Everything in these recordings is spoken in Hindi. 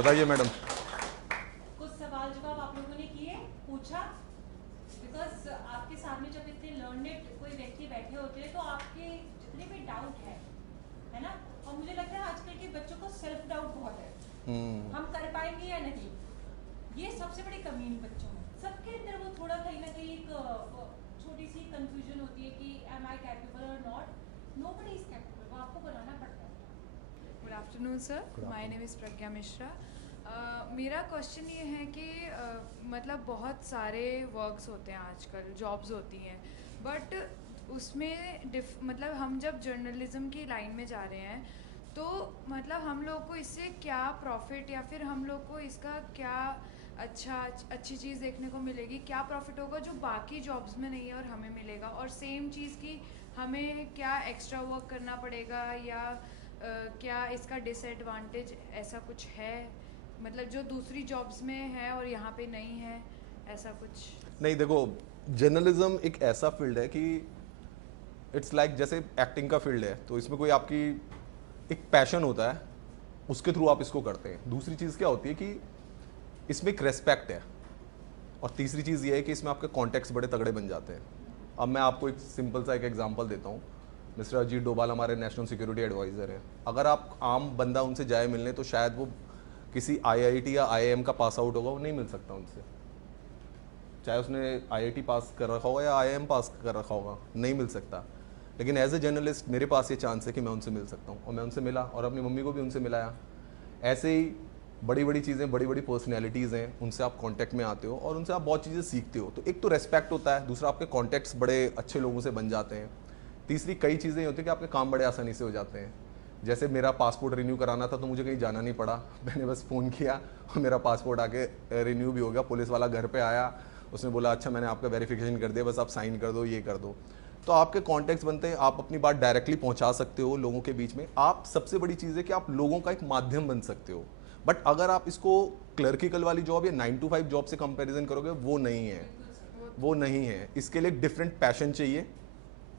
बताइए मैडम। कुछ सवाल जवाब आप लोगों ने किए, पूछा, बिकॉज आपके सामने जब इतने लर्नेड कोई व्यक्ति बैठे होते हैं तो आपके जितने भी डाउट है ना, और मुझे लगता है आजकल के बच्चों को सेल्फ डाउट बहुत है, हम कर पाएंगे या नहीं, ये सबसे बड़ी कमी है बच्चों में। सबके अंदर वो थोड़ा कहीं ना कहीं एक छोटी सी कंफ्यूजन होती है कि एम आई कैपेबल और नॉट, नोबडी इज कैपेबल, वो आपको बनाना पड़ता है। Good afternoon sir, my name is Pragya Mishra. मेरा क्वेश्चन ये है कि मतलब बहुत सारे वर्क्स होते हैं आजकल, जॉब्स होती हैं, बट उसमें मतलब हम जब जर्नलिज्म की लाइन में जा रहे हैं तो मतलब हम लोग को इससे क्या प्रॉफिट या फिर हम लोग को इसका क्या अच्छी चीज़ देखने को मिलेगी, क्या प्रॉफिट होगा जो बाकी जॉब्स में नहीं है और हमें मिलेगा, और सेम चीज़ की हमें क्या एक्स्ट्रा वर्क करना पड़ेगा या क्या इसका डिसएडवांटेज ऐसा कुछ है, मतलब जो दूसरी जॉब्स में है और यहाँ पे नहीं है, ऐसा कुछ? नहीं देखो, जर्नलिज्म एक ऐसा फील्ड है कि इट्स लाइक जैसे एक्टिंग का फील्ड है, तो इसमें कोई आपकी एक पैशन होता है, उसके थ्रू आप इसको करते हैं। दूसरी चीज़ क्या होती है कि इसमें एक रेस्पेक्ट है, और तीसरी चीज़ ये है कि इसमें आपके कॉन्टेक्ट्स बड़े तगड़े बन जाते हैं। अब मैं आपको एक सिंपल सा एक एग्जांपल देता हूँ। मिस्टर अजीत डोभाल हमारे नेशनल सिक्योरिटी एडवाइज़र हैं। अगर आप आम बंदा उनसे जाए मिलने तो शायद वो किसी आईआईटी या आईआईएम का पास आउट होगा, वो नहीं मिल सकता उनसे, चाहे उसने आईआईटी पास कर रखा होगा या आईआईएम पास कर रखा होगा, नहीं मिल सकता। लेकिन एज ए जर्नलिस्ट मेरे पास ये चांस है कि मैं उनसे मिल सकता हूँ, और मैं उनसे मिला और अपनी मम्मी को भी उनसे मिलाया। ऐसे ही बड़ी बड़ी चीज़ें, बड़ी बड़ी पर्सनैलिटीज़ हैं, उनसे आप कांटेक्ट में आते हो और उनसे आप बहुत चीज़ें सीखते हो। तो एक तो रेस्पेक्ट होता है, दूसरा आपके कॉन्टैक्ट्स बड़े अच्छे लोगों से बन जाते हैं, तीसरी कई चीज़ें होती हैं कि आपके काम बड़े आसानी से हो जाते हैं। जैसे मेरा पासपोर्ट रिन्यू कराना था तो मुझे कहीं जाना नहीं पड़ा, मैंने बस फ़ोन किया और मेरा पासपोर्ट आके रिन्यू भी हो गया। पुलिस वाला घर पे आया, उसने बोला अच्छा मैंने आपका वेरिफिकेशन कर दिया, बस आप साइन कर दो, ये कर दो। तो आपके कॉन्टैक्ट्स बनते हैं, आप अपनी बात डायरेक्टली पहुंचा सकते हो लोगों के बीच में। आप सबसे बड़ी चीज़ है कि आप लोगों का एक माध्यम बन सकते हो। बट अगर आप इसको क्लर्किकल वाली जॉब या 9 to 5 जॉब से कंपैरिजन करोगे, वो नहीं है, वो नहीं है। इसके लिए एक डिफरेंट पैशन चाहिए।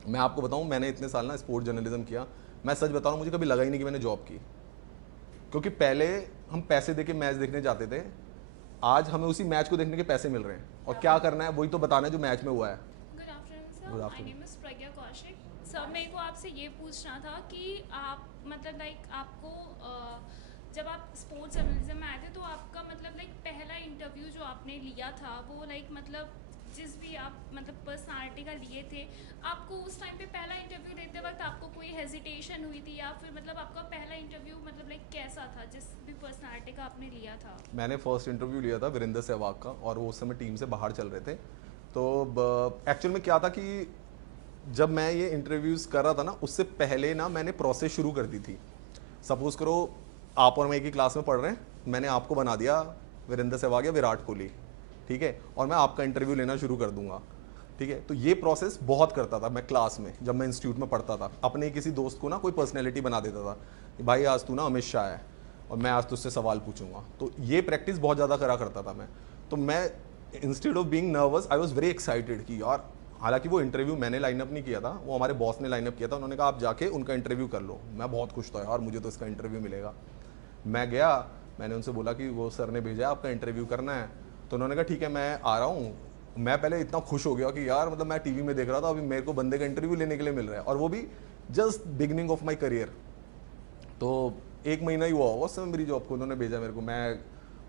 मैं आपको बताऊं, मैंने इतने साल ना स्पोर्ट जर्नलिज्म किया, मैं सच बता रहा हूं, मुझे कभी लगा ही नहीं कि मैंने जॉब की। क्योंकि पहले हम पैसे देके मैच देखने जाते थे, आज हमें उसी मैच को देखने के पैसे मिल रहे हैं, और क्या करना है वही तो बताना है जो मैच में हुआ है। Good afternoon sir, good my afternoon. Name is Pragya Kaushik. Sir मेरे को आपसे ये पूछना था कि आप मतलब लाइक आपको जब आप स्पोर्ट्स जर्नलिज्म में आए थे तो आपका मतलब लाइक पहला इंटरव्यू जो आपने लिया था वो लाइक मतलब जिस भी आप मतलब पर्सनालिटी का लिए थे, आपको उस टाइम पे पहला इंटरव्यू लेते वक्त आपको कोई हेजिटेशन हुई थी या फिर मतलब आपका पहला इंटरव्यू मतलब लाइक कैसा था जिस भी पर्सनालिटी का आपने लिया था? मैंने फर्स्ट इंटरव्यू लिया था वीरेंद्र सहवाग का, और वो उस समय टीम से बाहर चल रहे थे। तो एक्चुअल में क्या था कि जब मैं ये इंटरव्यूज़ कर रहा था ना, उससे पहले ना मैंने प्रोसेस शुरू कर दी थी। सपोज करो आप और मैं एक ही क्लास में पढ़ रहे हैं, मैंने आपको बना दिया वीरेंद्र सहवाग या विराट कोहली, ठीक है, और मैं आपका इंटरव्यू लेना शुरू कर दूंगा, ठीक है। तो ये प्रोसेस बहुत करता था मैं क्लास में, जब मैं इंस्टीट्यूट में पढ़ता था। अपने किसी दोस्त को ना कोई पर्सनैलिटी बना देता था कि भाई आज तू ना अमित शाह है और मैं आज तुझसे सवाल पूछूंगा। तो ये प्रैक्टिस बहुत ज़्यादा करा करता था मैं। तो मैं instead of being nervous I was very excited कि यार, हालांकि वो इंटरव्यू मैंने लाइनअप नहीं किया था, वो हमारे बॉस ने लाइनअप किया था। उन्होंने कहा आप जाके उनका इंटरव्यू कर लो। मैं बहुत खुश था यार, मुझे तो इसका इंटरव्यू मिलेगा। मैं गया, मैंने उनसे बोला कि वो सर ने भेजा आपका इंटरव्यू करना है। तो उन्होंने कहा ठीक है मैं आ रहा हूँ। मैं पहले इतना खुश हो गया कि यार मतलब मैं टीवी में देख रहा था, अभी मेरे को बंदे का इंटरव्यू लेने के लिए मिल रहा है, और वो भी just beginning of my career. तो 1 महीना ही हुआ होगा उस समय मेरी जॉब को, उन्होंने भेजा मेरे को। मैं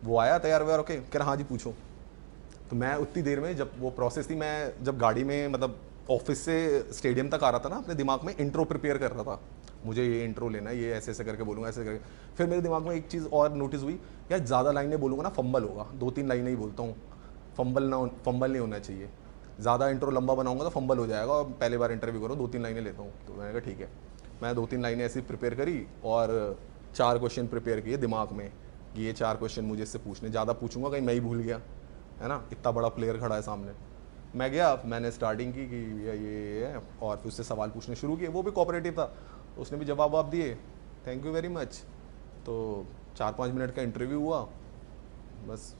वो आया तैयार व्यार होके, कह रहा हाँ जी पूछो। तो मैं उतनी देर में, जब वो प्रोसेस थी, मैं जब गाड़ी में मतलब ऑफिस से स्टेडियम तक आ रहा था ना, अपने दिमाग में इंट्रो प्रिपेयर कर रहा था। मुझे ये इंट्रो लेना है, ये ऐसे ऐसे करके बोलूँगा, ऐसे करके। फिर मेरे दिमाग में एक चीज़ और नोटिस हुई, यार ज़्यादा लाइनें बोलूँगा ना फंबल होगा, 2-3 लाइनें ही बोलता हूँ, फंबल नहीं होना चाहिए। ज़्यादा इंट्रो लंबा बनाऊंगा तो फंबल हो जाएगा, और पहले बार इंटरव्यू करो, 2-3 लाइनें लेता हूँ। तो मैंने कहा ठीक है। मैं 2-3 लाइनें ऐसी प्रिपेयर करी और 4 क्वेश्चन प्रिपेयर किए दिमाग में कि ये 4 क्वेश्चन मुझे इससे पूछने, ज़्यादा पूछूंगा कहीं मैं ही भूल गया, है ना, इतना बड़ा प्लेयर खड़ा है सामने। मैं गया, मैंने स्टार्टिंग की कि ये है, और फिर उससे सवाल पूछने शुरू किए। वो भी कोऑपरेटिव था, उसने भी जवाब आप दिए, थैंक यू वेरी मच। तो 4-5 मिनट का इंटरव्यू हुआ, बस